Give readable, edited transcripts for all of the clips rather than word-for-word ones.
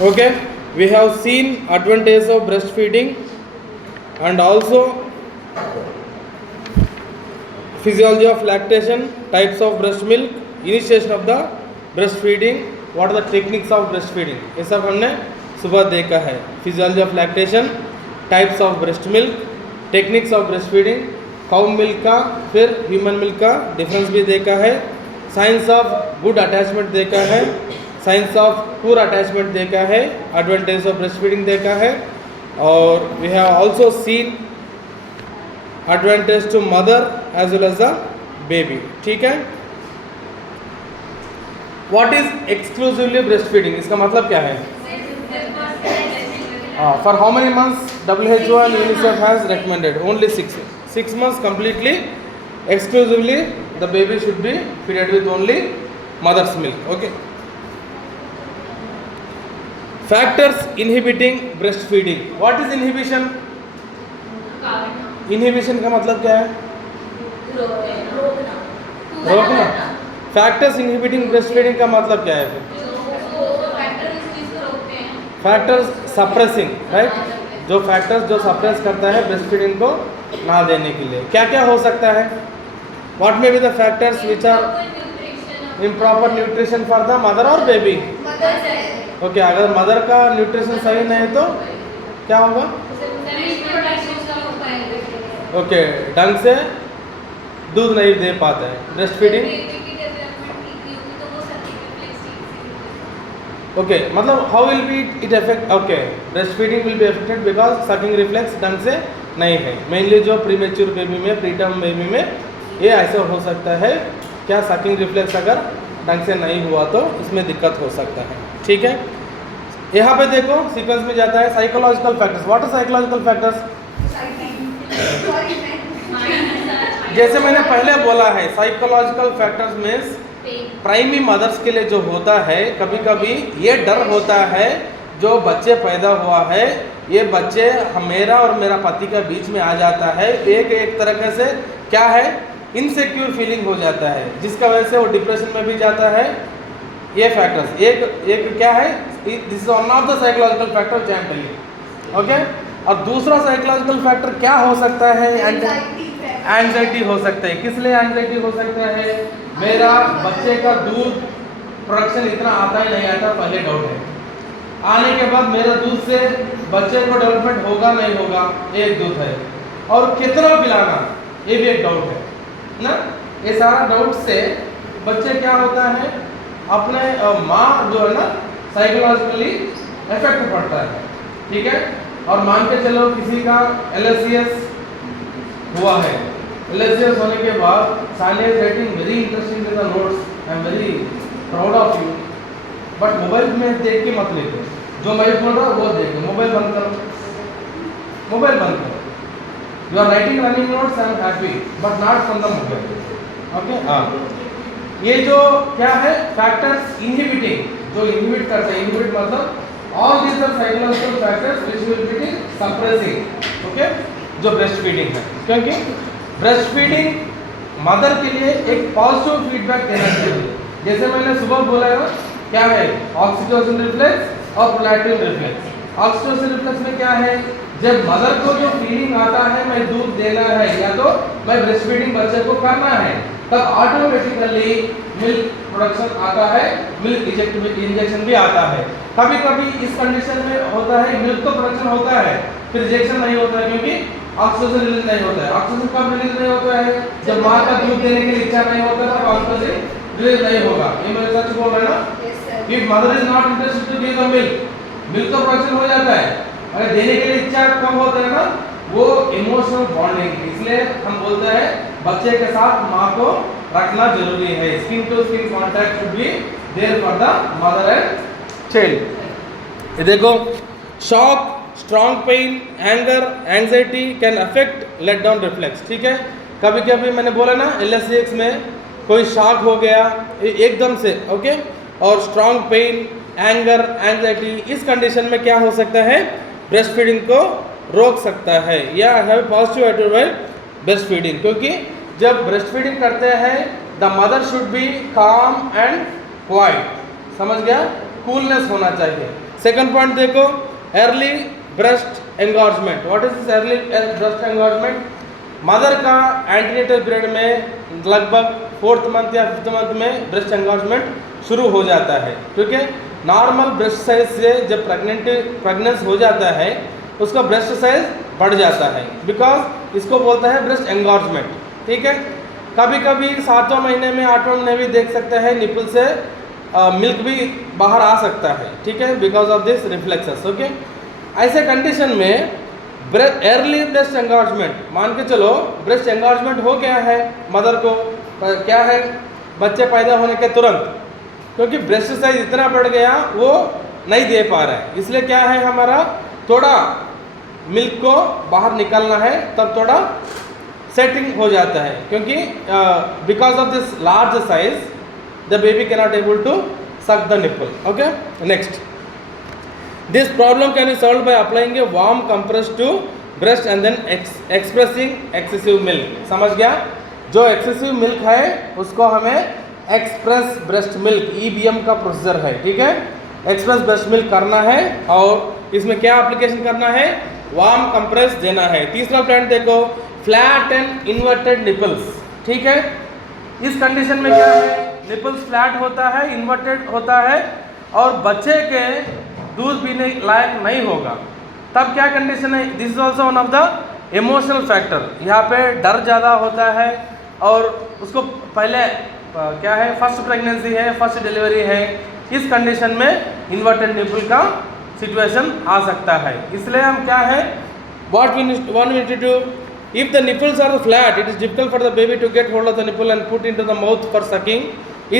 Okay, we have seen advantages of breastfeeding and also physiology of lactation, types of breast milk, initiation of the breastfeeding, what are the techniques of breastfeeding, ये सब हमने सुबह देखा है. Physiology of lactation, types of breast milk, techniques of breast feeding, cow milk का फिर human milk का difference भी देखा है. साइंस ऑफ गुड अटैचमेंट देखा है, साइंस ऑफ पुअर अटैचमेंट देखा है, एडवांटेज ऑफ ब्रेस्ट फीडिंग देखा है, और we have also seen advantage to mother as well as the baby. ठीक है. What is exclusively breast feeding, इसका मतलब क्या है? For how many months WHO and UNICEF has recommended? Only 6 months completely, exclusively the baby should be fed with only mother's milk. Okay. Factors inhibiting breastfeeding. What is inhibition? Inhibition का मतलब क्या है? रोकना. Factors inhibiting breastfeeding का मतलब क्या है? Factors suppressing, right. जो फैक्टर्स जो सप्रेस करता है ब्रेस्ट फीडिंग को ना देने के लिए, क्या क्या हो सकता है? What may be the factors which are improper nutrition for the mother और बेबी. ओके, अगर मदर का न्यूट्रिशन सही नहीं तो क्या होगा? ओके, ढंग से दूध नहीं दे पाता है. ब्रेस्ट फीडिंग ओके, मतलब how will be it affect? Okay, breast feeding will be affected because sucking reflex ढंग से नहीं है. मेनली जो प्रीमेच्योर बेबी में, प्रीटर्म बेबी में ये ऐसा हो सकता है. क्या सकिंग रिफ्लेक्स अगर ढंग से नहीं हुआ तो इसमें दिक्कत हो सकता है. ठीक है. यहाँ पे देखो सीक्वेंस में जाता है psychological factors. What are psychological factors? जैसे मैंने पहले बोला है, psychological factors means primary mothers के लिए जो होता है, कभी कभी ये डर होता है जो बच्चे पैदा हुआ है, ये बच्चे मेरा और मेरा पति के बीच में आ जाता है, एक तरह से क्या है, इनसिक्योर फीलिंग हो जाता है, जिसका वजह से वो डिप्रेशन में भी जाता है. ये फैक्टर्स एक क्या है, this is one of the psychological factor jam telling. Okay. और दूसरा साइकोलॉजिकल फैक्टर क्या हो सकता है? एंजाइटी हो सकता है. किस लिए एंजाइटी हो सकता है? मेरा बच्चे का दूध प्रोडक्शन इतना आता है नहीं आता, पहले डाउट है. आने के बाद मेरा दूध से बच्चे को डेवलपमेंट होगा नहीं होगा, एक दूध है. और कितना पिलाना, ये भी एक डाउट है ना. ये सारा डाउट से बच्चे क्या होता है, अपने माँ जो है ना साइकोलॉजिकली इफेक्ट पड़ता है. ठीक है. और मान के चलो किसी का LSCS हुआ है, LSCS होने के बाद Sania is writing very interesting in the notes, I am very proud of you, but mobile में देख के मत लिखो. जो मैं बोल रहा हूँ वो देखो. मोबाइल बंद करो, मोबाइल बंद करो. You are writing running notes, I am happy, but not from the mobile. Okay. हाँ, ये जो क्या है फैक्टर्स इनहिबिटिंग, जो इनहिबिट करते हैं, इनहिबिट मतलब all these are psychological factors which will be suppressing. Okay, जो ब्रेस्ट फीडिंग है, क्योंकि ब्रेस्ट फीडिंग मदर के लिए एक पॉजिटिव फीडबैक देना चाहिए. जैसे मैंने सुबह बोला है, क्या है, ऑक्सीटोसिन रिफ्लेक्स और प्रोलैक्टिन रिफ्लेक्स. ऑक्सीटोसिन रिफ्लेक्स में क्या है, जब मदर को जो फीलिंग आता है मैं दूध देना है या तो मैं ब्रेस्ट फीडिंग बच्चे को करना है, तब ऑटोमेटिकली मिल्क प्रोडक्शन आता है, मिल्क इंजेक्शन भी आता है. कभी कभी इस कंडीशन में होता है मिल्क तो प्रोडक्शन होता है, फिर रिजेक्शन नहीं होता है क्योंकि ऑक्सीटोसिन रिलीज नहीं होता है. ऑक्सीटोसिन कब रिलीज नहीं होता है? जब माँ का दूध देने की इच्छा नहीं होता है, तब ऑक्सीटोसिन रिलीज नहीं होगा. ये मैं सच बोल रहा हूँ ना. If mother is not interested to give the milk, milk तो प्रोडक्शन हो जाता है, अगर देने के लिए इच्छा कब होता है ना, वो इमोशनल बॉन्डिंग. इसलिए हम बोलते हैं बच्चे के साथ माँ को रखना जरूरी है. Skin to skin contact should be there for the mother and child. ये देखो, shock, strong pain, anger, anxiety can affect let down reflex. ठीक है. कभी कभी मैंने बोला ना LSCX में कोई शॉक हो गया एकदम से, ओके, और स्ट्रॉन्ग पेन, एंगर, एंजाइटी, इस कंडीशन में क्या हो सकता है, ब्रेस्ट फीडिंग को रोक सकता है या have positive attitude breast feeding. क्योंकि जब ब्रेस्ट फीडिंग करते हैं the mother should be calm and quiet. समझ गया? कूलनेस होना चाहिए। सेकंड पॉइंट देखो, early breast engorgement. What is this early breast engorgement? Mother का एंटीनेटल पीरियड में लगभग 4th मंथ या 5th मंथ में ब्रेस्ट एंगॉर्जमेंट शुरू हो जाता है, ठीक है। नॉर्मल ब्रेस्ट साइज से जब प्रेग्नेंस हो जाता है उसका ब्रेस्ट साइज बढ़ जाता है, बिकॉज इसको बोलता है ब्रेस्ट एंगॉर्जमेंट, ठीक है। कभी कभी 7वें महीने में 8वें महीने भी देख सकते हैं निपल से मिल्क भी बाहर आ सकता है, ठीक है, because of this reflexes, okay. ऐसे कंडीशन में अर्ली ब्रेस्ट एंगॉर्जमेंट, मान के चलो ब्रेस्ट एंगॉर्जमेंट हो गया है मदर को, क्या है, बच्चे पैदा होने के तुरंत, क्योंकि ब्रेस्ट साइज इतना बढ़ गया वो नहीं दे पा रहा है, इसलिए क्या है हमारा थोड़ा मिल्क को बाहर निकालना है, तब थोड़ा सेटिंग हो जाता है, क्योंकि because of this large size the baby can not able to suck the nipple, okay. Next, this problem can be solve by applying a warm compress to breast and then expressing excessive milk. समझ गया? जो excessive milk है उसको हमें express breast milk EBM का procedure है, ठीक है। एक्सप्रेस ब्रेस्ट मिल्क करना है और इसमें क्या एप्लीकेशन करना है, वार्म कंप्रेस देना है। तीसरा पॉइंट देखो, फ्लैट एंड इन्वर्टेड निपल्स, ठीक है। इस कंडीशन में क्या है, निपल्स फ्लैट होता है, इन्वर्टेड होता है और बच्चे के दूध पीने लायक नहीं होगा, तब क्या कंडीशन है, this is also one of the emotional factor. यहाँ पे डर ज़्यादा होता है और उसको पहले क्या है, फर्स्ट प्रेगनेंसी है, फर्स्ट डिलीवरी है, इस कंडीशन में इन्वर्टेड निपल का सिचुएशन आ सकता है। इसलिए हम क्या है, what we need to do, if the nipples are flat, it is difficult for the baby to get hold of the nipple and put into the mouth for sucking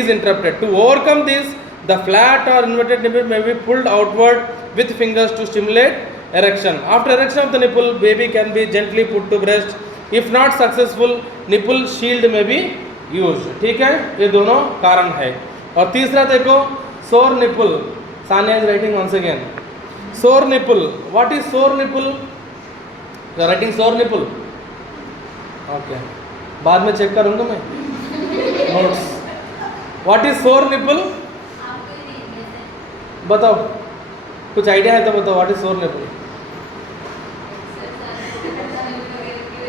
is interrupted. To overcome this, the flat or inverted nipple may be pulled outward with fingers to stimulate erection. After erection of the nipple, baby can be gently put to breast. If not successful, nipple shield may be used. ठीक है, ये दोनों कारण है। और तीसरा देखो, sore nipple. Sanya is writing once again. Sore nipple. What is sore nipple? You are writing sore nipple. Okay, बाद में चेक करूँगा मैं नोट्स। व्हाट इज सोर निपल? बताओ, कुछ आइडिया है तो बताओ, व्हाट इज सोर निपल?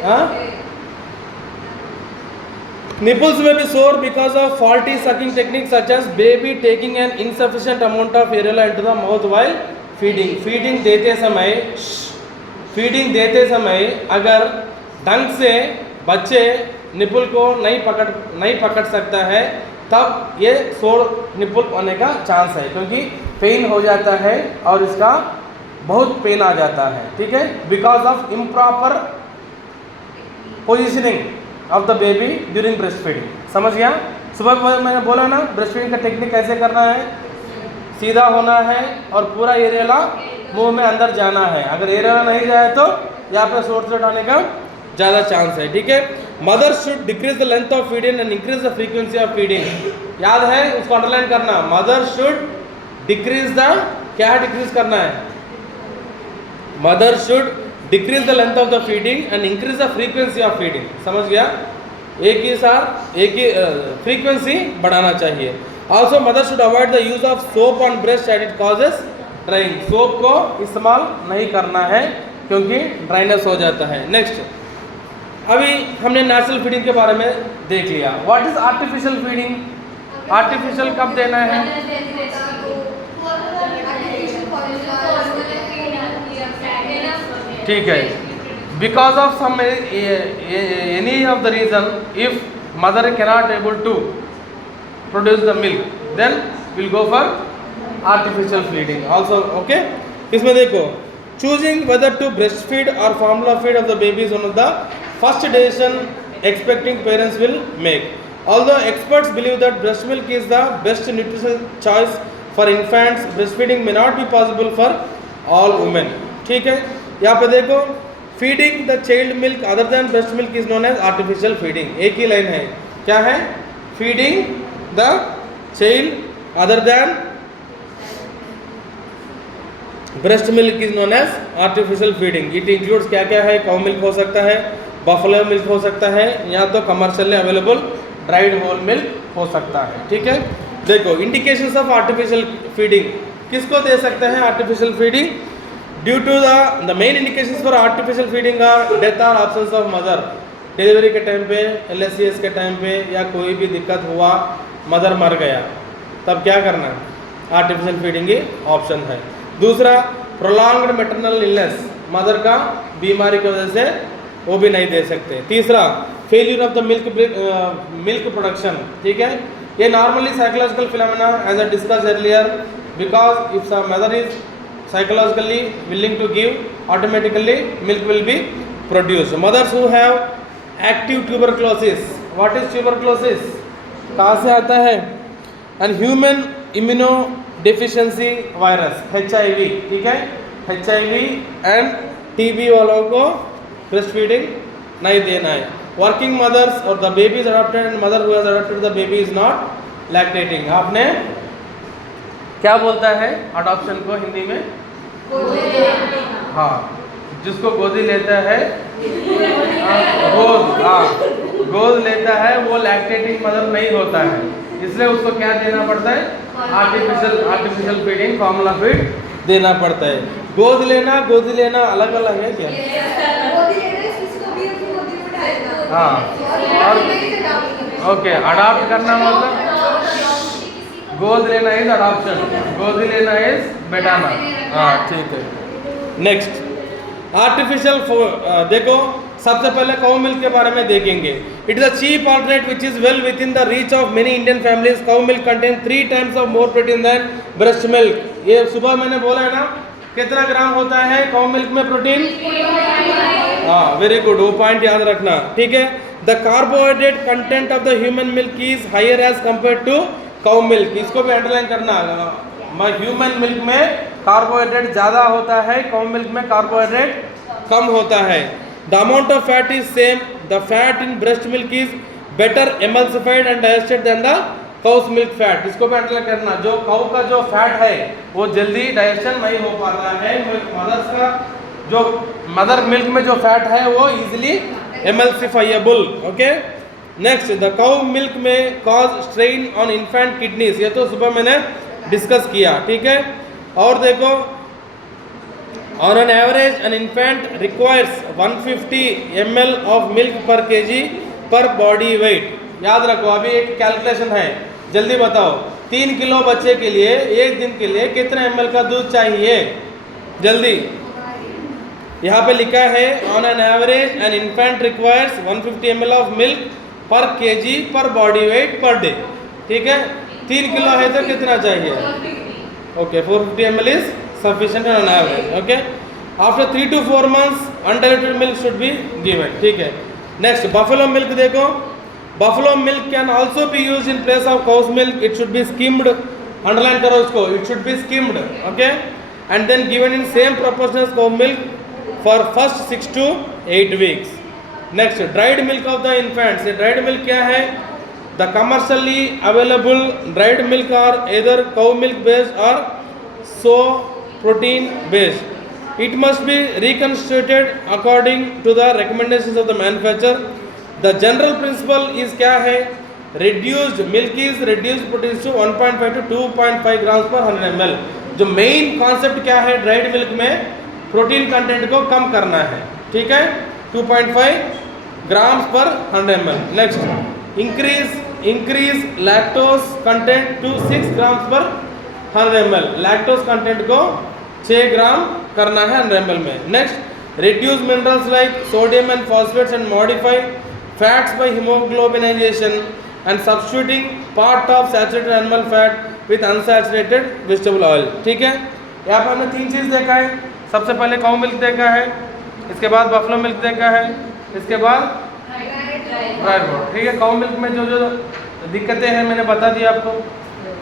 हाँ, nipples may be sore because of faulty sucking techniques such as baby taking an insufficient amount of areola into the mouth while feeding. Feeding देते समय अगर ढंग से बच्चे निपल को नहीं पकड़ सकता है, तब ये सोर निपल होने का चांस है, क्योंकि पेन हो जाता है और इसका बहुत पेन आ जाता है, ठीक है, because of improper positioning of the baby during breast feeding. समझ गया? सुबह मैंने बोला ना, ब्रेस्ट फीडिंग का टेक्निक कैसे करना है, सीधा होना है और पूरा एरिया मुंह में अंदर जाना है। अगर एरिया नहीं जाए तो यहाँ पे सोर थ्रोट आने का ज़्यादा चांस है, ठीक है। Mother should decrease the length of feeding and increase the frequency of feeding. याद है, उसको अंडरलाइन करना, मदर शुड डिक्रीज द, क्या डिक्रीज करना है, mother should decrease the length of the feeding and increase the frequency of feeding. समझ गया? एक ही साथ एक ही फ्रीक्वेंसी बढ़ाना चाहिए। Also mother should avoid the use of soap on breast and it causes drawing. Soap को इस्तेमाल नहीं करना है क्योंकि ड्राइनेस हो जाता है। नेक्स्ट, अभी हमने नेचुरल फीडिंग के बारे में देख लिया। What is artificial feeding? Artificial कब देना है? ठीक है, because of some any of the reason, if mother cannot able to produce the milk, then will go for artificial feeding also, okay. इसमें देखो, choosing whether to breastfeed or formula feed of the baby is one of the first decision expecting parents will make. Although experts believe that breast milk is the best nutritional choice for infants, breastfeeding may not be possible for all women. ठीक है, यहाँ पे देखो, feeding the child milk other than breast milk is known as artificial feeding. एक ही line है, क्या है? feeding the child other than breast milk is known as artificial feeding. It includes क्या क्या है? काउ मिल्क हो सकता है, बफलो मिल्क हो सकता है, या तो commercially available dried whole milk हो सकता है, ठीक है। देखो, इंडिकेशंस ऑफ आर्टिफिशियल फीडिंग, किसको दे सकते हैं artificial feeding? Due to the main indications for artificial feeding are death और एब्सेंस ऑफ मदर। डिलीवरी के टाइम पे, LSCS के टाइम पे या कोई भी दिक्कत हुआ, मदर मर गया, तब क्या करना है? आर्टिफिशियल फीडिंग ही ऑप्शन है। दूसरा, प्रोलॉन्ग्ड मैटरनल इलनेस, मदर का बीमारी की वजह से वो भी नहीं दे सकते। तीसरा, failure of the milk production, ठीक है, ये normally psychological phenomena as I discuss earlier, because if the mother is psychologically willing to give, automatically milk will be produce. Mothers who have active tuberculosis, what is tuberculosis, कहाँ से आता है? And human immunodeficiency virus, HIV, ठीक है, HIV and TB वालों को breast feeding नहीं देना है। वर्किंग मदर्स और the baby is adopted and mother who has adopted the baby is not lactating. आपने क्या बोलता है अडॉप्शन को हिंदी में? हाँ, जिसको गोदी लेता है, गोद, हाँ, गोद लेता है, वो लैक्टेटिंग मदर नहीं होता है, इसलिए उसको क्या देना पड़ता है? आर्टिफिशियल फीडिंग, फॉर्मूला फीड देना पड़ता है। गोद लेना अलग अलग है क्या? हाँ, और ओके, अडॉप्ट करना मतलब गोद लेना इज अडॉप्शन, गोद लेना इज बेटाना। हाँ, ठीक है। नेक्स्ट, आर्टिफिशियल देखो, सबसे पहले काउ मिल्क के बारे में देखेंगे। It is a cheap alternate which is well within the reach of many Indian families. Cow milk contain 3 times of more protein than breast milk. ये सुबह मैंने बोला है ना, कितना ग्राम होता है काउ मिल्क में प्रोटीन? हाँ, वेरी गुड, वो पॉइंट याद रखना, ठीक है। The carbohydrate content of the human milk is higher as compare to cow milk, इसको भी अंडरलाइन करना। ह्यूमन मिल्क में कार्बोहाइड्रेट ज़्यादा होता है, काउ मिल्क में कार्बोहाइड्रेट कम होता है। The amount of fat is same, the fat in breast milk is better emulsified and digested than the cow's milk fat, इसको भी अंडरलाइन करना। जो काउ का जो फैट है वो जल्दी डाइजेशन नहीं हो पाता है, मदर्स का जो मदर मिल्क में जो फैट है वो easily emulsifiable. Okay, next, the cow milk में cause strain on infant kidneys, ये तो सुबह मैंने डिस्कस किया, ठीक है। और देखो, on an average an infant requires 150 ml of milk पर kg पर बॉडी वेट। याद रखो, अभी एक कैलकुलेशन है, जल्दी बताओ, 3 किलो बच्चे के लिए एक दिन के लिए कितने ml का दूध चाहिए? जल्दी, यहाँ पे लिखा है on an average an infant requires 150 ml of milk पर kg पर बॉडी वेट पर डे, ठीक है। 3 किलो है तो कितना चाहिए? Okay, 450 ml is sufficient on average. Okay, after 3 to 4 months undiluted milk should be given, ठीक है। Next, buffalo milk देखो, buffalo milk can also be used in place of cow's milk. It should be skimmed, underline करो इसको, it should be skimmed, okay, and then given in same proportion as cow milk for first 6 to 8 weeks. Next, dried milk of the infants. ये dried milk क्या है? The commercially available dried milk are either cow milk based or soy protein based. It must be reconstituted according to the recommendations of the manufacturer. The general principle is क्या है? Reduced milk is reduced protein to 1.5 to 2.5 grams per 100 ml. जो main concept क्या है dried milk में? Protein content को कम करना है, ठीक है, 2.5 grams per 100 ml. Next, increase lactose content to 6 grams per 100 ml. Lactose content को 6 ग्राम करना है 100 ml में. Next, reduce minerals like sodium and phosphates and modify fats by hemoglobinization and substituting part of saturated animal fat with unsaturated vegetable oil. ठीक है, यहाँ पर हमने 3 चीज़ देखा है. सबसे पहले काऊ मिल्क देखा है, इसके बाद बफलो मिल्क देखा है, इसके बाद ड्राई फ्रूट. ठीक है, काऊ मिल्क में जो जो दिक्कतें हैं मैंने बता दिया आपको.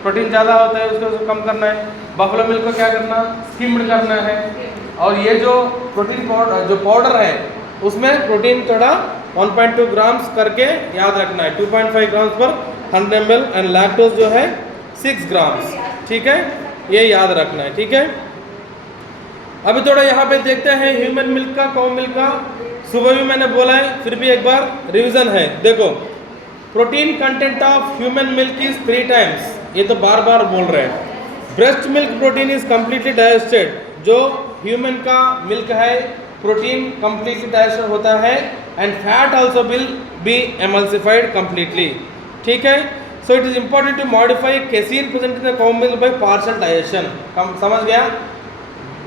प्रोटीन ज़्यादा होता है उसको कम करना है. बफलो मिल्क को क्या करना, स्किम्ड करना है. और ये जो प्रोटीन पाउडर जो पाउडर है उसमें प्रोटीन थोड़ा 1.2 ग्राम्स करके याद रखना है. 2.5 grams per 100 ml and lactose जो है 6 ग्राम्स. ठीक है, ये याद रखना है. ठीक है, अभी थोड़ा यहाँ पे देखते हैं ह्यूमन मिल्क का, काऊ मिल्क का. सुबह भी मैंने बोला है, फिर भी एक बार रिवीजन है. देखो, protein content of human milk is 3 times. ये तो बार बार बोल रहे हैं. Breast milk protein is completely digested, जो ह्यूमन का मिल्क है प्रोटीन कम्प्लीटली डाइजेस्टेड होता है, and fat also will be emulsified completely, ठीक है। So it is important to modify casein present in the cow milk by partial digestion, समझ गया।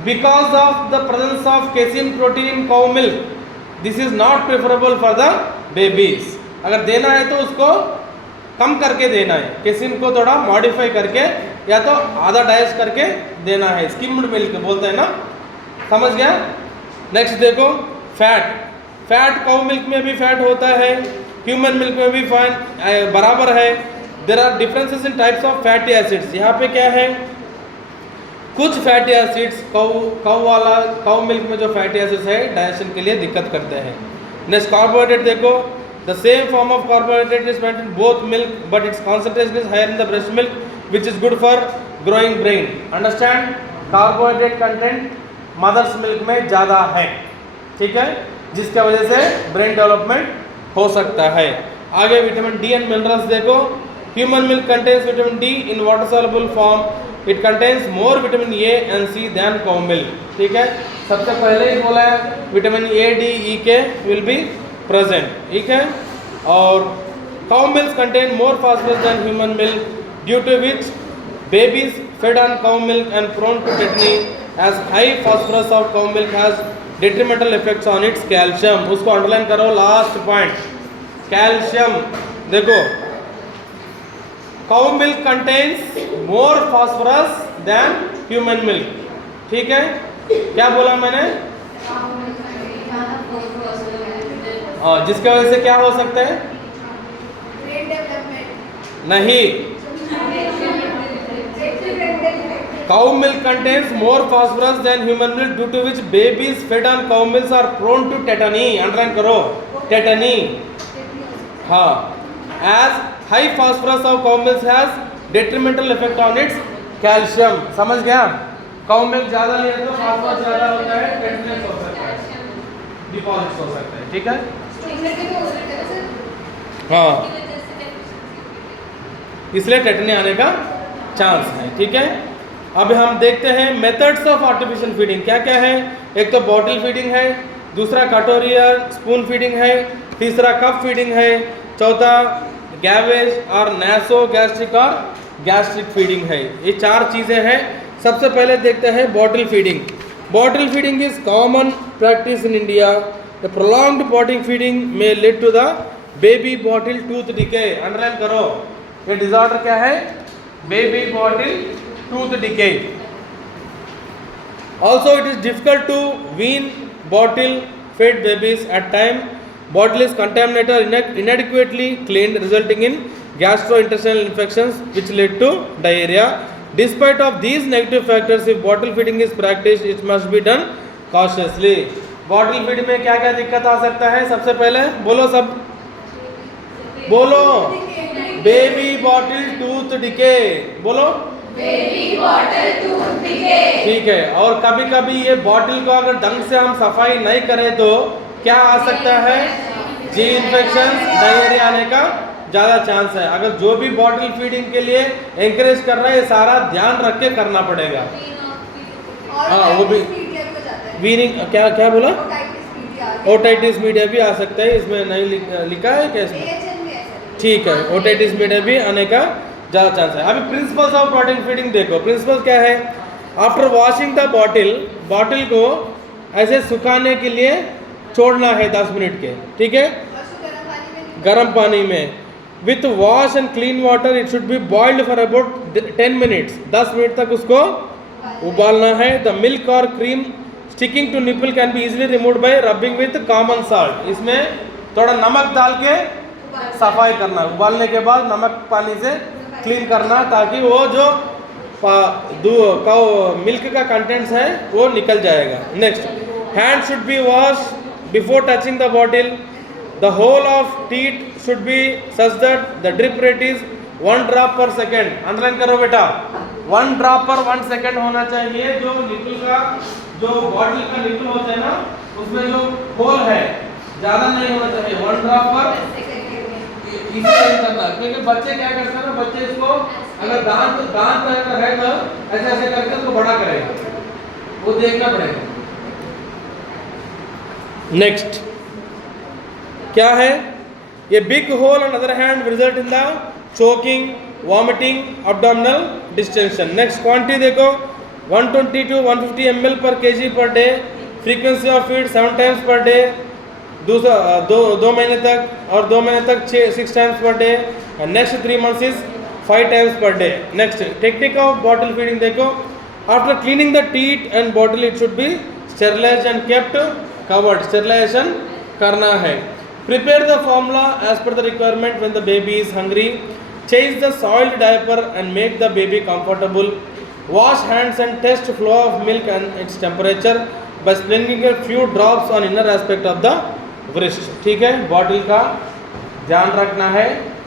Because of the presence of casein protein in cow milk, this is not preferable for the babies. अगर देना है तो उसको कम करके देना है, केसीन को थोड़ा मॉडिफाई करके या तो आधा डाइजेस्ट करके देना है, स्किम्ड मिल्क बोलते हैं ना, समझ गया। नेक्स्ट देखो फैट, फैट काउ मिल्क में भी फैट होता है, ह्यूमन मिल्क में भी फैट बराबर है। There are differences in types of fatty acids. यहाँ पे क्या है, कुछ फैटी एसिड्स काउ मिल्क में जो फैटी एसिड्स है डाइजेशन के लिए दिक्कत करते हैं। नेक्स्ट कार्बोहाइड्रेट देखो, the same form of carbohydrate is found in both milk but its concentration is higher in the breast milk which is good for growing brain. Understand, carbohydrate content mothers milk में ज़्यादा है, ठीक है, जिसकी वजह से brain development हो सकता है। आगे विटामिन डी एंड मिनरल्स देखो, human milk contains vitamin D in water soluble form, it contains more vitamin A and C than cow milk, ठीक है। सबसे पहले ही बोला है विटामिन ए डी ई के विल बी प्रेजेंट, ठीक है। और cow milk contain more phosphorus than human milk due to which babies fed on cow milk and prone to tetany as high phosphorus of cow milk has detrimental effects on its calcium. उसको underline करो, last point calcium देखो, cow milk contains more phosphorus than human milk, ठीक है। क्या बोला मैंने, जिसके वजह से क्या हो सकता है, नहीं, cow milk contains more phosphorus than human milk due to which babies fed on cow milk are prone to tetany, underline करो टेटनी, हाँ, as high phosphorus of cow milk has detrimental effect on its calcium, समझ गया। Cow milk ज्यादा लिया तो phosphorus ज्यादा होता है, टेटनेस हो सकता है, डिपॉजिट हो सकता है, ठीक है। हाँ, इसलिए टेटनी आने का चांस है, ठीक है। अब हम देखते हैं मेथड्स ऑफ आर्टिफिशियल फीडिंग क्या क्या है। एक तो बॉटल फीडिंग है, दूसरा कटोरी और स्पून फीडिंग है, तीसरा कप फीडिंग है, चौथा गैवेज और नैसो गैस्ट्रिक और गैस्ट्रिक फीडिंग है। ये चार चीज़ें हैं। सबसे पहले देखते हैं bottle feeding. Bottle feeding is common practice in India. The prolonged bottle feeding में lead to the baby bottle tooth decay. Underline करो, ये डिसऑर्डर क्या है, baby bottle tooth decay. Also it is difficult to wean bottle fed babies at time. Bottle is contaminated or inadequately cleaned, resulting in gastrointestinal infections which lead to diarrhea. Despite of these negative factors, if bottle feeding is practiced, it must be done cautiously. Bottle feeding में क्या क्या दिक्कत आ सकता है? सबसे पहले बोलो, सब बोलो, बेबी बॉटल टूथ डिके, बोलो बेबी बॉटल टूथ डिके, ठीक है। और कभी कभी ये बॉटल को अगर ढंग से हम सफाई नहीं करें तो क्या आ सकता है, जी इन्फेक्शन, डायरिया आने का ज़्यादा चांस है। अगर जो भी बॉटल फीडिंग के लिए एंकरेज कर रहा है, ये सारा ध्यान रख के करना पड़ेगा। हाँ, वो भी वीनिंग, क्या क्या बोला, ओटाइटिस मीडिया भी आ सकता है, इसमें नहीं लिखा है क्या इसमें, ठीक है, ओटाइटिस मीडिया भी आने का ज़्यादा चांस है। अभी प्रिंसिपल्स ऑफ बॉटल फीडिंग देखो। प्रिंसिपल क्या है, आफ्टर वॉशिंग द बॉटल को ऐसे सुखाने के लिए छोड़ना है 10 मिनट के, ठीक है, गर्म पानी में। With wash and clean water it should be boiled for about 10 minutes, 10 minute तक उसको उबालना है। द मिल्क और cream sticking to nipple can be easily remove by rubbing with common salt. इसमें थोड़ा नमक डाल के सफाई करना, उबालने के बाद नमक पानी से क्लीन करना, ताकि वो जो मिल्क का कंटेंट्स है वो निकल जाएगा। Next, hand should be wash before touching the bottle. The hole of teeth should be such that the drip rate is 1 drop per second. Underline करो बेटा, 1 ड्रॉप पर 1 सेकेंड होना चाहिए। जो निपल का, जो बॉटल का निपल होता है ना, उसमें जो होल है ज़्यादा नहीं होना चाहिए, 1 ड्रॉप पर इसी नहीं करना, क्योंकि बच्चे क्या करते हैं ना, बच्चे इसको अगर दांत अगर है तो ऐसे ऐसे करके उसको बड़ा करेगा, वो देखना पड़ेगा। नेक्स्ट क्या है, ये big hole on other hand result in the choking, vomiting, abdominal distension. Next quantity देखो 120 to 150 ml per kg per day, frequency of feed 7 times per day, दूसरा दो महीने तक और 2 महीने तक 6 times per day, and next 3 months is 5 times per day. Next technique of bottle feeding देखो, after cleaning the teat and bottle it should be sterilized and kept covered. Sterilization करना है. Prepare the formula as per the requirement when the baby is hungry. Change the soiled diaper and make the baby comfortable. Wash hands and test flow of milk and its temperature by sprinkling a few drops on inner aspect of the wrist. ठीक है, bottle का ध्यान रखना है,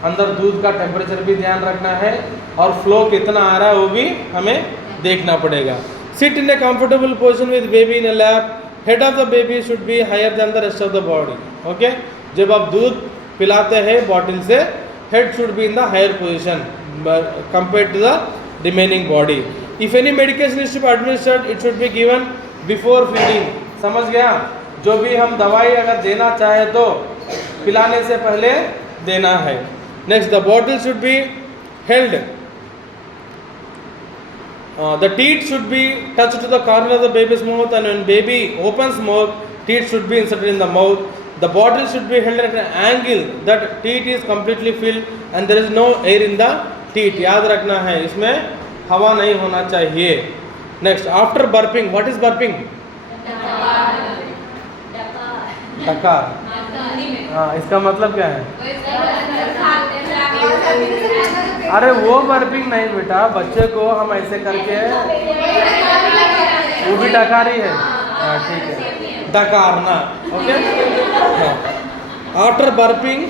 अंदर दूध का temperature भी ध्यान रखना है और फ्लो कितना आ रहा है वो भी हमें देखना पड़ेगा. Sit in a comfortable position with baby in a lap. Head of the baby should be higher than the rest of the body. Okay? जब आप दूध पिलाते हैं बॉटल से, head should be in the higher position compared to the remaining body. If any medication is to be administered, it should be given before feeding. समझ गया? जो भी हम दवाई अगर देना चाहे तो पिलाने से पहले देना है. Next, the bottle should be held. The teat should be touched to the corner of the baby's mouth, and when baby opens mouth, teat should be inserted in the mouth. The bottle should be held at an angle that teat is completely filled and there is no air in the teat. याद रखना है, इसमें हवा नहीं होना चाहिए. Next, after burping, what is burping? डकार. हाँ, इसका मतलब क्या है? अरे वो बर्पिंग नहीं बेटा, बच्चे को हम ऐसे करके, वो भी डकारी है. हाँ ठीक है, डकारना. Okay. After burping,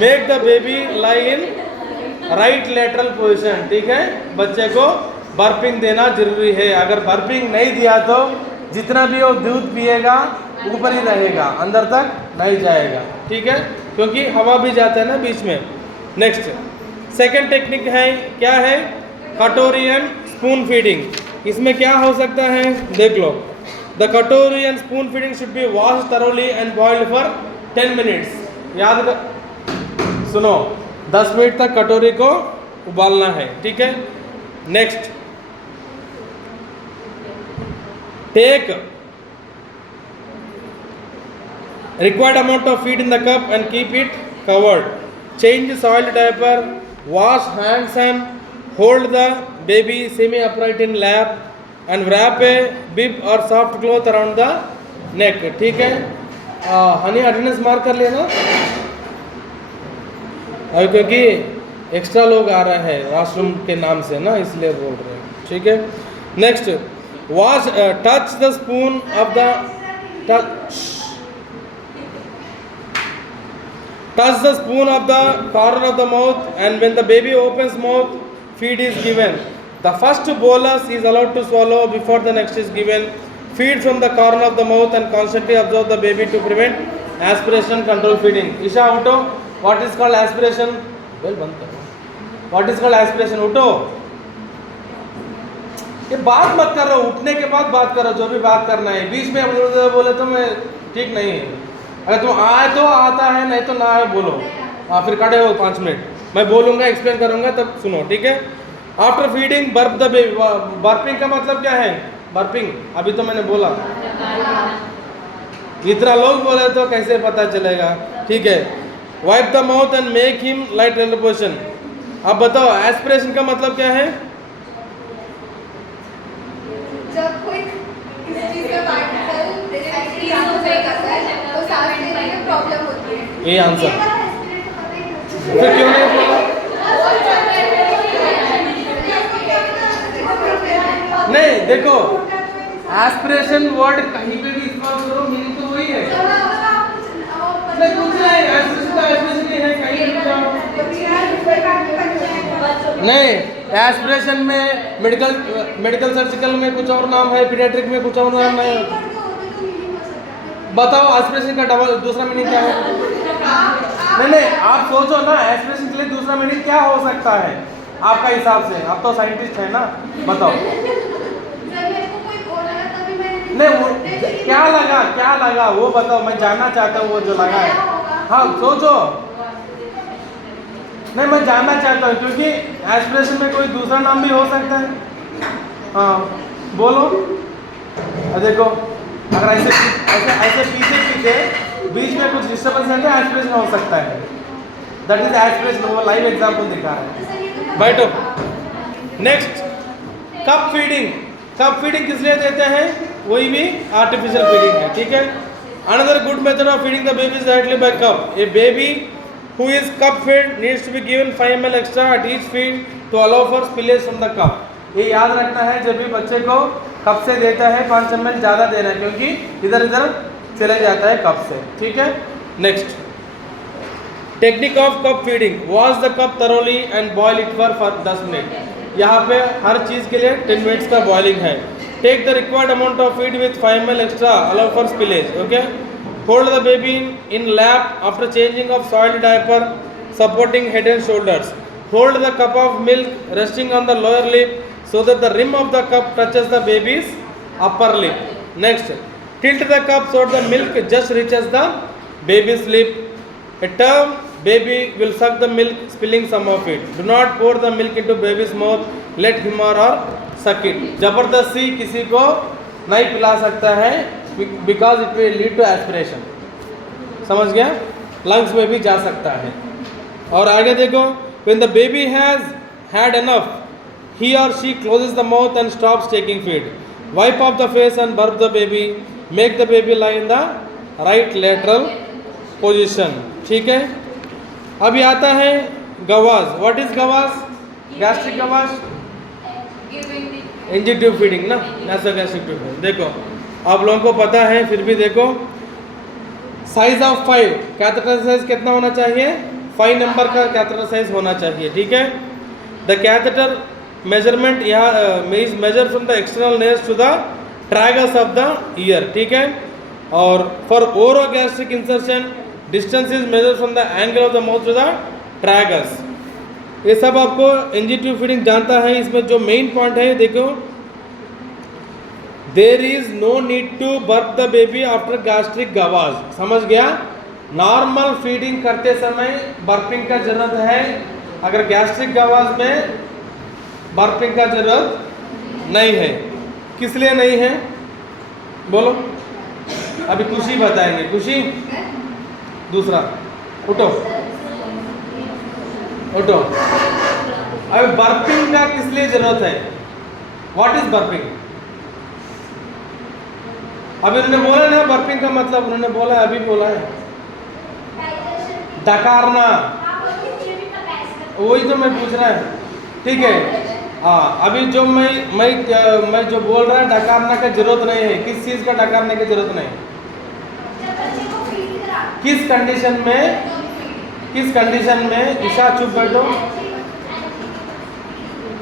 make the baby lie in right lateral position. ठीक है, बच्चे को बर्पिंग देना जरूरी है. अगर बर्पिंग नहीं दिया तो जितना भी वो दूध पिएगा ऊपर ही रहेगा, अंदर तक नहीं जाएगा. ठीक है, क्योंकि हवा भी जाता है ना बीच में. नेक्स्ट सेकेंड टेक्निक है, क्या है? कटोरी एंड स्पून फीडिंग. इसमें क्या हो सकता है देख लो. The कटोरी and spoon feeding should be washed thoroughly and boiled for 10 minutes. याद कर, सुनो, 10 मिनट तक कटोरी को उबालना है. ठीक है. Next, take required amount of feed in the cup and keep it covered. Change the soiled diaper, wash hands and hold the baby semi upright in lap and wrap a bib or soft cloth around the neck. ठीक है. Honey attendance mark कर लेना अभी, क्योंकि extra लोग आ रहे हैं washroom के नाम से ना, इसलिए बोल रहे हैं. ठीक है. Next, wash touch the spoon of the touch the spoon of the corner of the mouth, and when the baby opens mouth, feed is given. The first bolus is allowed to swallow before the next is given. Feed from the corner of the mouth and constantly observe the baby to prevent aspiration. Control feeding. Isha, uto. What is called aspiration? Well, बंद करो. What is called aspiration? उठो. ये बात मत करो, उठने के बाद बात करो, जो भी बात करना है. बीच में बोले तो मैं ठीक नहीं है. अगर तुम आए तो आता है, नहीं तो ना आए बोलो. फिर खड़े हो 5 मिनट, मैं बोलूँगा, एक्सप्लेन करूँगा, तब सुनो. ठीक है. After feeding burp the baby. Burping का मतलब क्या है? बर्पिंग अभी तो मैंने बोला, इतना लोग बोले तो कैसे पता चलेगा. ठीक है. Wipe the mouth and make him light position. अब बताओ एस्पिरेशन का मतलब क्या है? जब कोई किसी चीज का पार्टिकल तो सांस लेने में प्रॉब्लम होती है. ये आंसर. फिर क्यों नहीं बोला? नहीं देखो, एस्पिरेशन वर्ड कहीं पे भी इस्तेमाल करो, मीनिंग तो वही है. नहीं कुछ नहीं, एस्पिरेशन का एस्पिरेशन ही है, कहीं भी जाओ. नहीं, एस्पिरेशन में मेडिकल सर्जिकल में कुछ और नाम है, पीडियाट्रिक में कुछ और नाम है. बताओ एस्पिरेशन का डबल दूसरा मीनिंग क्या है? नहीं आप सोचो ना, एस्पिरेशन के लिए दूसरा मीनिंग क्या हो सकता है आपका हिसाब से? आप तो साइंटिस्ट है ना, बताओ। नहीं वो क्या लगा वो बताओ, मैं जानना चाहता हूँ वो जो लगा है। हाँ सोचो, नहीं मैं जानना चाहता हूँ क्योंकि एस्पिरेशन में कोई दूसरा नाम भी हो सकता है। हाँ बोलो। देखो अगर ऐसे ऐसे ऐसे पीछे बीच में कुछ डिस्टर्बेंस है तो एस्पिरेशन हो सकता है। दैट इज एस्पिरेशन, वो लाइव एग्जांपल दिखा रहा है। बैठो। Next, cup feeding. Cup feeding किस लिए देते हैं? वही भी आर्टिफिशियल फीडिंग है, ठीक है। Another good method of feeding the baby is directly by cup. A baby who is cup fed needs to be given 5 ml extra at each feed to allow for spillage from the cup. ये याद रखना है, जब भी बच्चे को cup से देता है 5 ml ज़्यादा देना है क्योंकि इधर इधर चले जाता है कप से, ठीक है। Next, technique of cup feeding. Wash the cup thoroughly and boil it for 10 minute. यहाँ पे हर चीज़ के लिए 10 मिनट्स का बॉइलिंग है। Take the required amount of feed with 5 ml extra, allow for spillage, okay. Hold the baby in lap after changing of soiled diaper, supporting head and shoulders. Hold the cup of milk resting on the lower lip so that the rim of the cup touches the baby's upper lip. Next, tilt the cup so that the milk just reaches the baby's lip. A term baby will suck the milk, spilling some of it. Do not pour the milk into baby's mouth. Let him or her suck it. जबरदस्ती किसी को नहीं पिला सकता है because it will lead to aspiration. समझ गया? Lungs में भी जा सकता है। और आगे देखो, when the baby has had enough he और she closes the mouth and stops taking feed. Wipe off the face and burp the baby. Make the baby lie in the right lateral position, ठीक है। अभी आता है gavage. What is gavage? Gastric gavage, NG tube feeding ना, nasogastric tube feeding. देखो आप लोगों को पता है, फिर भी देखो, साइज ऑफ 5, कैथेटर साइज कितना होना चाहिए? 5 नंबर का कैथेटर साइज होना चाहिए, ठीक है। द कैथेटर मेजरमेंट यहाँ is measure from the external nails to the tragus of the ear, ठीक है। और for orogastric insertion distance is measure from the angle of the mouth to the tragus. ये सब आपको एनजी ट्यूब फीडिंग जानता है। इसमें जो मेन पॉइंट है देखो, there is no need to burp the baby after gastric gavage. समझ गया? नॉर्मल फीडिंग करते समय बर्पिंग का जरूरत है, अगर गैस्ट्रिक गवाज में बर्पिंग का जरूरत नहीं है। किस लिए नहीं है बोलो? अभी खुशी बताएंगे। खुशी दूसरा, उठो उठो। अभी बर्पिंग का किस लिए जरूरत है? What is burping? अभी उन्होंने बोला ना बर्पिंग का मतलब, उन्होंने बोला, अभी बोला है डकारना। वही तो मैं पूछ रहा है, ठीक है। हाँ अभी जो मैं जो बोल रहा है डकारना का जरूरत नहीं है। किस चीज़ का डकारने की जरूरत नहीं? किस कंडीशन में? किस कंडीशन में? ईशा चुप बैठो।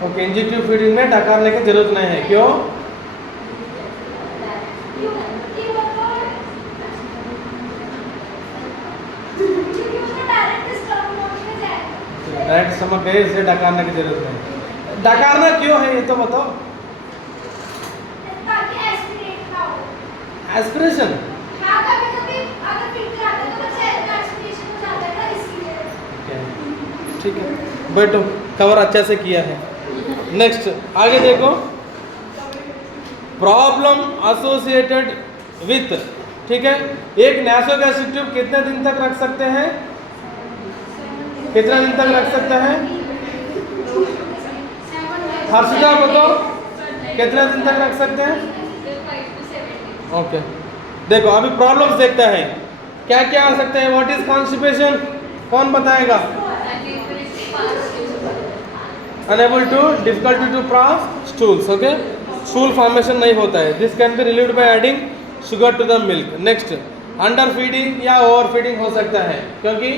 ओके, एनजी ट्यूब फीडिंग में डकारने की जरूरत नहीं है। क्यों? डायरेक्ट स्टमक गए, इसे डकारने की जरूरत नहीं। डकारना क्यों है ये तो बताओ। एस्पिरेशन। ठीक है, बैठो, कवर अच्छा से किया है। नेक्स्ट आगे देखो, प्रॉब्लम एसोसिएटेड विथ, ठीक है। एक नासोगैस्ट्रिक ट्यूब कितने दिन तक रख सकते हैं? कितना दिन तक रख सकते हैं? हर्षिता बताओ, कितना दिन तक रख सकते हैं? ओके, देखो अभी प्रॉब्लम्स देखता है, क्या क्या आ सकते हैं। What is constipation? कौन बताएगा? Unable to, difficulty to pass stools, okay, stool formation नहीं होता है। This can be relieved by adding sugar to the milk. Next, under feeding या ओवर फीडिंग हो सकता है, क्योंकि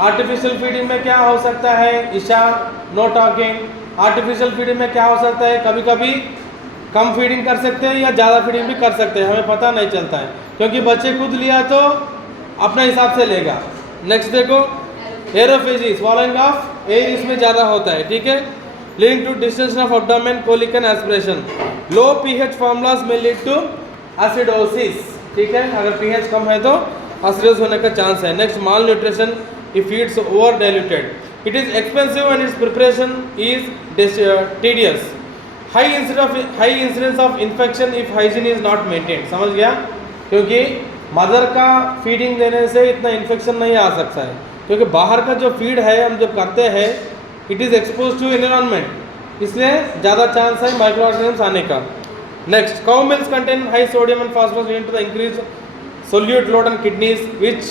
आर्टिफिशियल फीडिंग में क्या हो सकता है? Isha no talking. Artificial feeding में क्या हो सकता है? कभी कभी कम फीडिंग कर सकते हैं या ज़्यादा फीडिंग भी कर सकते हैं, हमें पता नहीं चलता है, क्योंकि बच्चे खुद लिया तो अपने हिसाब से लेगा, नेक्स्ट देखो, एरोफेजी स्वॉलोइंग ऑफ एयर इसमें ज़्यादा होता है, ठीक है, leading to distension of abdomen, colic, aspiration. Low pH formulas में लीड टू एसिडोसिस, ठीक है, अगर पीएच कम है तो एसिडोसिस होने का चांस है। Next, mall nutrition if feeds over diluted, it is expensive and it's preparation is tedious, high incidence of infection if hygiene is not maintain. समझ गया, क्योंकि मदर का फीडिंग देने से इतना इन्फेक्शन नहीं आ सकता है, क्योंकि बाहर का जो फीड है हम जब करते हैं it is expose to environment, इसलिए ज़्यादा चांस है माइक्रो ऑर्गेनिज्म्स आने का। Next, cow milk contain high sodium and phosphorus leading to the increase solute load on kidneys which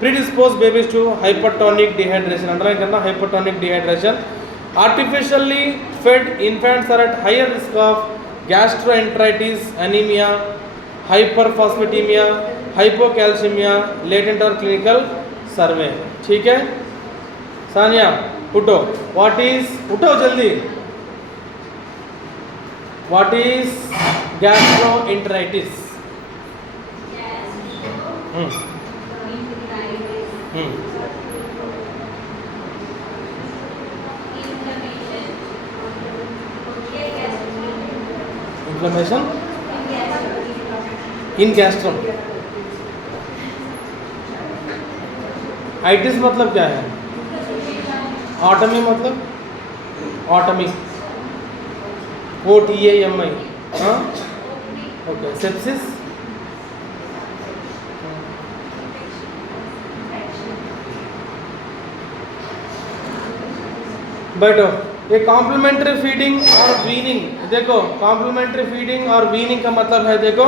predispose babies to hypertonic dehydration. Underline करना, hypertonic dehydration. Artificially fed infants are at higher risk of gastroenteritis, anaemia, hyperphosphataemia, hypocalcaemia, latent और clinical survey. ठीक है सानिया, उठो, what is, उठो जल्दी, what is gastroenteritis? Inflammation in gastrum. Itis मतलब क्या है? ऑटमी मतलब, ऑटमी, OTAMI, हाँ, ओके। सेप्सिस, बैठो। ये कॉम्प्लीमेंट्री फीडिंग और वीनिंग, देखो कॉम्प्लीमेंट्री फीडिंग और वीनिंग का मतलब है, देखो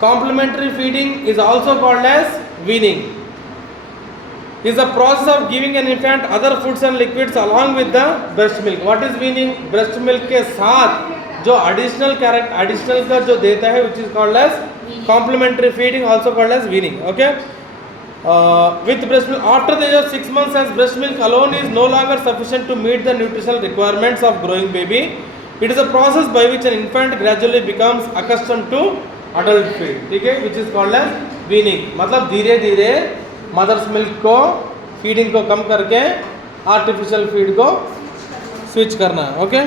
complementary feeding is also called as weaning, is the process of giving an infant other foods and liquids along with the breast milk. What is weaning? breast milk के साथ जो additional का जो देता है which is called as complementary feeding, also called as weaning. Okay, with breast milk after the age of 6 months, as breast milk alone is no longer sufficient to meet the nutritional requirements of growing baby. It is a process by which an infant gradually becomes accustomed to adult feed. ठीक है, which is called as weaning. मतलब धीरे धीरे mother's milk को, feeding को कम करके artificial feed को switch करना है। Okay,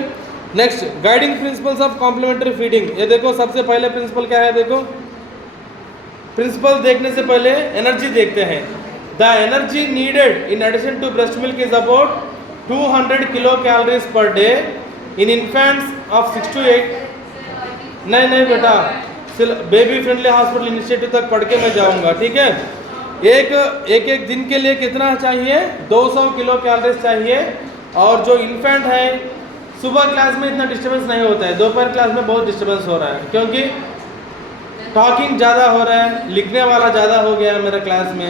next, guiding principles of complementary feeding. ये देखो सबसे पहले प्रिंसिपल क्या है, देखो प्रिंसिपल देखने से पहले एनर्जी देखते हैं। The energy needed in addition to breast milk is about 200 kilo calories per day in infants of 6 to 8। नहीं बेटा, बेबी फ्रेंडली हॉस्पिटल इनिशिएटिव तक पढ़ के मैं जाऊंगा, ठीक है। एक दिन के लिए कितना चाहिए? 200 किलो कैलोरीज चाहिए। और जो इन्फेंट है, सुबह क्लास में इतना डिस्टर्बेंस नहीं होता है, दोपहर क्लास में बहुत डिस्टर्बेंस हो रहा है, क्योंकि टॉकिंग ज़्यादा हो रहा है, लिखने वाला ज़्यादा हो गया मेरे क्लास में,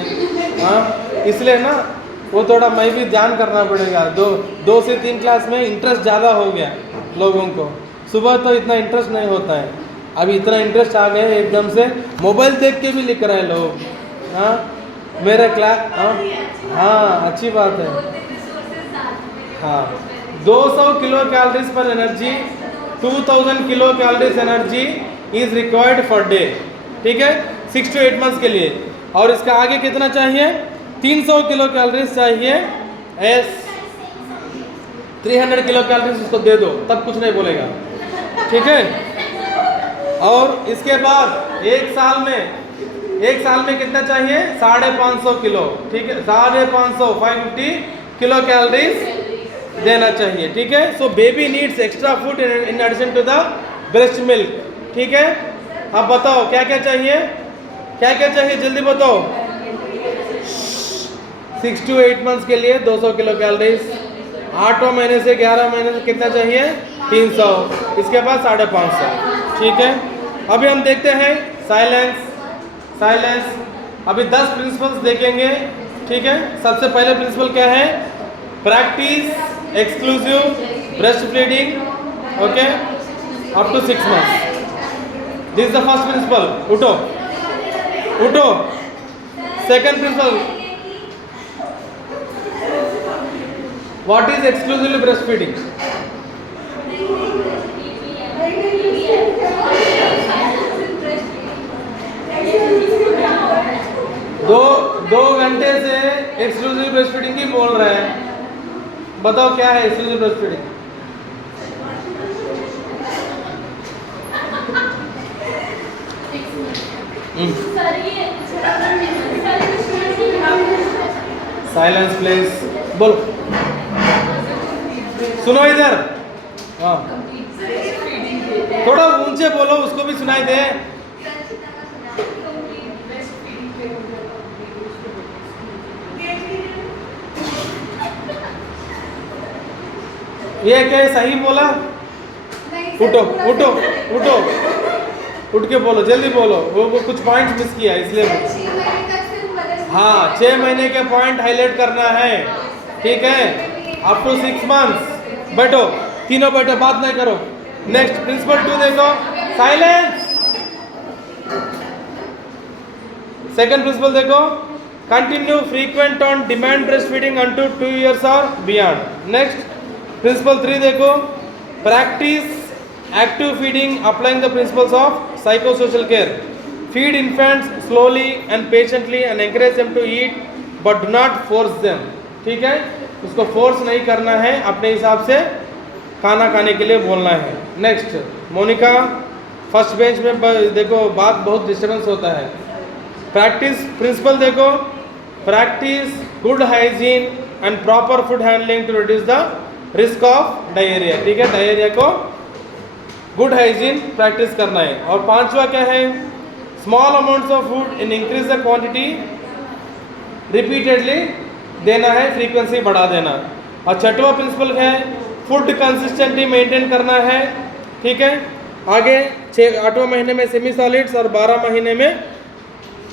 हाँ, इसलिए ना वो थोड़ा मैं भी ध्यान करना पड़ेगा। दो से 3 क्लास में इंटरेस्ट ज़्यादा हो गया लोगों को, सुबह तो इतना इंटरेस्ट नहीं होता है, अभी इतना इंटरेस्ट आ गया एकदम से, मोबाइल देख के भी लिख रहे हैं लोग, हाँ मेरा क्लास, हाँ अच्छी बात है, हाँ 200 किलो कैलोरीज पर energy, 2000 kilo calories energy is required for day, ठीक है, 6 to 8 मंथ्स के लिए। और इसका आगे कितना चाहिए? 300 किलो कैलोरीज चाहिए, एस 300 किलो कैलोरीज उसको दे दो, तब कुछ नहीं बोलेगा, ठीक है। और इसके बाद एक साल में कितना चाहिए? 550 किलो, ठीक है, 550 किलो कैलोरीज देना चाहिए, ठीक है। So baby needs extra food in addition to the breast milk, ठीक है। अब बताओ क्या क्या चाहिए, जल्दी बताओ। 6 to 8 मंथ्स के लिए 200 किलो कैलोरीज, 8 महीने से 11 महीने से कितना चाहिए? 300, इसके बाद 550, ठीक है। अभी हम देखते हैं साइलेंस। अभी 10 प्रिंसिपल्स देखेंगे, ठीक है। सबसे पहले प्रिंसिपल क्या है? Practice exclusive breast feeding, okay, up to 6 months। This is the first principle. उठो। Second principle, what is exclusively breast feeding? दो घंटे से एक्सक्लूसिव ब्रेस्ट फीडिंग की बोल रहे हैं। बताओ क्या है exclusive breast feeding? Silence please. बोलो, सुनो इधर। हाँ, थोड़ा ऊंचे बोलो, उसको भी सुनाई दे। ये क्या है, सही बोला? उठो उठो उठो, उठ के बोलो, जल्दी बोलो। वो कुछ पॉइंट मिस किया इसलिए। हाँ, 6 महीने के पॉइंट हाईलाइट करना है, ठीक है? Up to 6 months. बैठो, तीनों बैठो, बात नहीं करो। नेक्स्ट प्रिंसिपल 2 देखो, साइलेंस। सेकंड प्रिंसिपल देखो, continue frequent on demand breast feeding until 2 years और बियॉन्ड। नेक्स्ट प्रिंसिपल 3 देखो, practice active feeding applying the principles of psychosocial care. Feed infants slowly and patiently and encourage them to eat but do not force them. ठीक है, उसको force नहीं करना है, अपने हिसाब से खाना खाने के लिए बोलना है। नेक्स्ट मोनिका, फर्स्ट बेंच में देखो, बात बहुत डिस्टर्बेंस होता है। प्रैक्टिस प्रिंसिपल देखो, practice good hygiene and proper food handling to reduce the risk of diarrhoea. ठीक है, डायरिया को गुड हाइजीन प्रैक्टिस करना है। और पांचवा क्या है, small amounts of food in increase the quantity repeatedly देना है, फ्रीक्वेंसी बढ़ा देना। और छठवा प्रिंसिपल है, फूड कंसिस्टेंटली मेंटेन करना है। ठीक है, आगे 8वें महीने में सेमी सॉलिड्स और 12 महीने में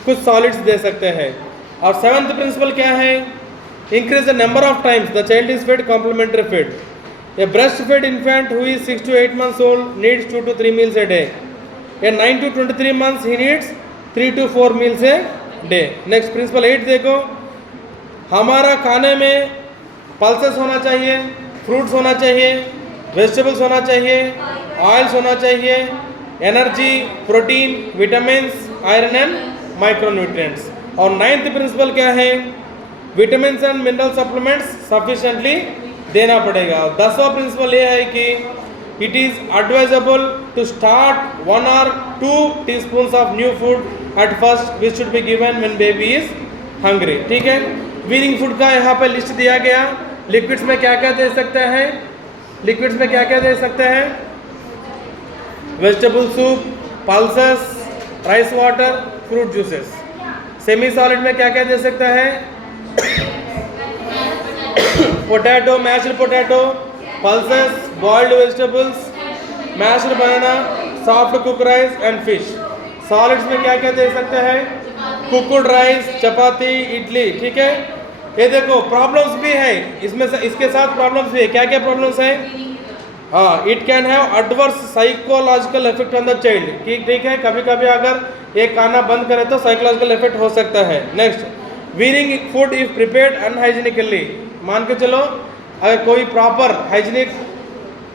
कुछ सॉलिड्स दे सकते हैं। और 7th प्रिंसिपल क्या है, increase the number of times the child is fed complementary feed. A breastfed infant who is 6 to 8 months old needs 2 to 3 meals a day. A 9 to 23 months he needs 3 to 4 meals a day. Next principle 8 देखो, हमारा खाने में pulses होना चाहिए, fruits होना चाहिए, vegetables होना चाहिए, ऑयल्स होना चाहिए, energy, protein, vitamins, iron and micronutrients. और 9th प्रिंसिपल क्या है, vitamins and mineral supplements sufficiently देना पड़ेगा। 10वां प्रिंसिपल ये है कि it is advisable to start 1 or 2 teaspoons of new food at first which should be given when baby is hungry. ठीक है, वीनिंग फूड का यहाँ पे लिस्ट दिया गया। लिक्विड्स में क्या क्या दे सकते हैं, लिक्विड्स में क्या क्या दे सकते हैं, vegetable soup, pulses, rice water, fruit juices. Semi solid में क्या क्या दे सकता है, potato, mashed potato, pulses, boiled vegetables, mashed banana, soft cook rice and fish. Solids में क्या क्या दे सकते हैं, कुकड राइस, चपाती, इडली। ठीक है, ये देखो प्रॉब्लम्स भी है इसमें से, इसके साथ प्रॉब्लम्स भी है। क्या क्या प्रॉब्लम्स है, हाँ, it can have adverse psychological effect on the child. ठीक है, कभी कभी अगर ये खाना बंद करे तो साइकोलॉजिकल इफेक्ट हो सकता है। Next, weaning food if prepared unhygienically. मान के चलो अगर कोई प्रॉपर हाइजीनिक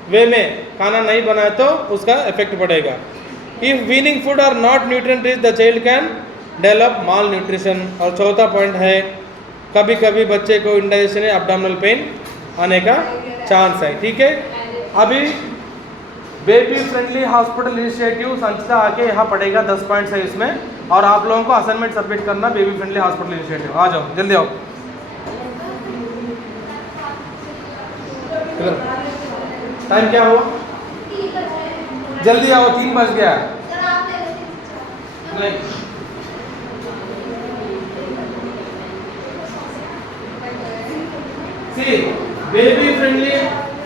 वे में खाना नहीं बनाए तो उसका इफेक्ट पड़ेगा। If weaning food are not nutrient rich the child can develop malnutrition. और चौथा पॉइंट है, कभी कभी बच्चे को इंडाइजेशन या एब्डोमिनल पेन आने का चांस है। ठीक है, अभी बेबी फ्रेंडली हॉस्पिटल इनिशिएटिव संचिता आके यहाँ पढ़ेगा, 10 पॉइंट्स है इसमें। और आप लोगों को असाइनमेंट सबमिट करना, बेबी फ्रेंडली हॉस्पिटल इनिशिएटिव। आ जाओ, जल्दी आओ, टाइम क्या हुआ, जल्दी आओ, 3 बज गया। नहीं, सी बेबी फ्रेंडली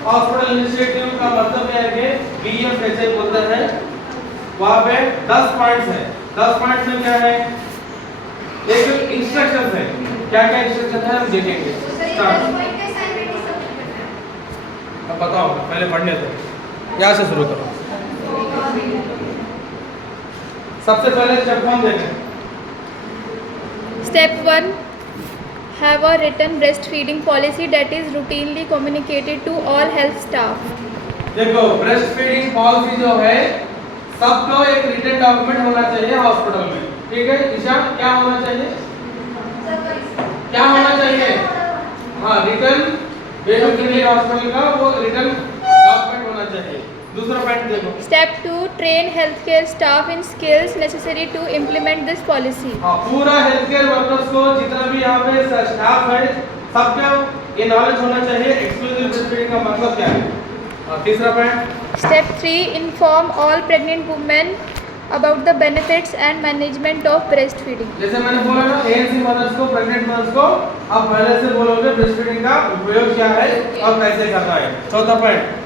हॉस्पिटल इनिशिएटिव का मतलब है कि BFHI बोलते हैं। वहाँ पे 10 पॉइंट्स है। 10 पॉइंट्स में क्या है, एक इंस्ट्रक्शन है। क्या क्या इंस्ट्रक्शन है हम देखेंगे। अब बताओ, पहले पढ़ने दो, यहाँ से शुरू करो। सबसे पहले स्टेप 1 देखें। Step 1. Have a written breastfeeding policy that is routinely communicated to all health staff. देखो, ब्रेस्ट फीडिंग पॉलिसी जो है सबको एक रिटन डॉक्यूमेंट होना चाहिए हॉस्पिटल में। ठीक है ईशा, क्या होना चाहिए, क्या होना चाहिए, हाँ रिटर्न बेबी फ्रेंडली हॉस्पिटल का वो रिटर्न डॉक्यूमेंट होना चाहिए। दूसरा पॉइंट देखो। Step 2, train healthcare staff in skills necessary to implement this policy. हाँ पूरा हेल्थ केयर वर्कर्स को जितना भी यहाँ पे स्टाफ है सबको ये नॉलेज होना चाहिए एक्सक्लूसिव ब्रेस्ट फीडिंग का मतलब क्या है। तीसरा point. Step 3, inform all pregnant women about the benefits and management of breastfeeding. जैसे मैंने बोला ना एएनसी मदर्स को प्रेग्नेंट मदर्स को आप पहले से बोलोगे ब्रेस्ट फीडिंग का उपयोग क्या है और कैसे करना है। चौथा point.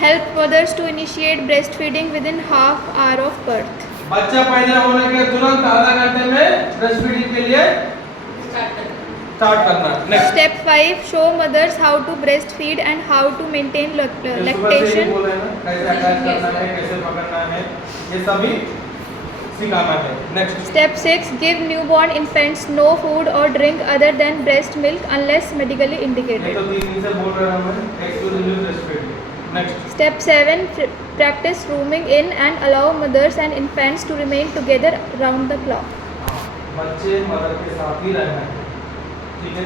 Help mothers to initiate breastfeeding within half hour of birth. बच्चा पैदा होने के तुरंत आधा घंटे में ब्रेस्ट फीडिंग के लिए स्टार्ट करना। Next. Step 5, show mothers how to breastfeed and how to maintain lactation. बोले ना कैसे अटैच करना है कैसे पकड़ना है ये सभी सिखाना है। Next. Step 6, give newborn infants no food or drink other than breast milk unless medically ये indicated. तो 3 दिन से बोल रहे हैं हम exclusive breast feeding. Next. Step 7, practice rooming in and allow mothers and infants to remain together round the clock. बच्चे mother के साथ ही रहना है, ठीक है,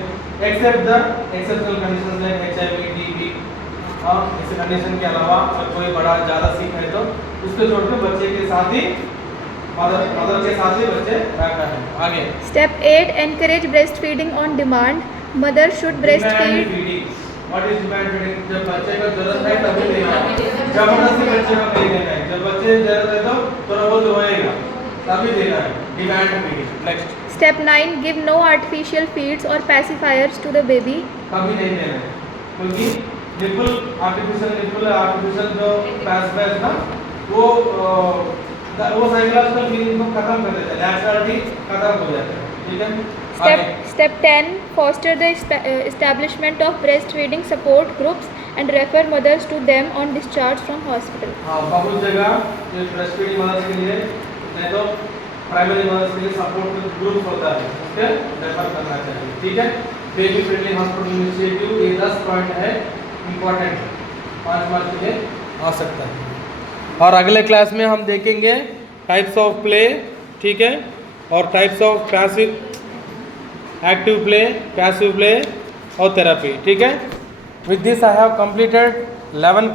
except the exceptional conditions like HIV, TB। हाँ इस कंडीशन के अलावा अगर कोई बड़ा ज़्यादा सिक है तो उसको छोड़ के बच्चे के साथ ही मदर के साथ ही बच्चे रहना है। आगे। Step 8, encourage breastfeeding on demand. Mother should breastfeed. What is demand feeding? जब बच्चे को जरूरत है तभी देना है, जबरदस्ती बच्चे को नहीं देना है। जब बच्चे जरूरत है तो थोड़ा बहुत रोएगा तभी देना है, demand feeding. Next. Step 9, give no artificial feeds or pacifiers to the baby. कभी नहीं देना है क्योंकि आर्टिफिशियल जो पैसिफायर ना वो साइकोलॉजिकल फीलिंग को खत्म कर देता है, नेचुरलिटी खत्म हो जाता है, ठीक है। Step 10, foster the establishment of breastfeeding support groups and refer mothers to them on discharge from hospital. हाँ बहुत जगह ये ब्रेस्ट फीडिंग मदर्स के लिए नहीं तो प्राइमरी मदर्स के लिए सपोर्ट ग्रुप होता है, उसके रेफर करना चाहिए, ठीक है। बेबी फ्रेंडली हॉस्पिटल इनिशिएटिव ये 10 पॉइंट है इम्पोर्टेंट, 5 मार्क के लिए आ सकता है। और अगले क्लास में हम देखेंगे टाइप्स ऑफ प्ले, ठीक है, और types of passive active play, passive play और थेरेपी, ठीक है। With this I have completed 11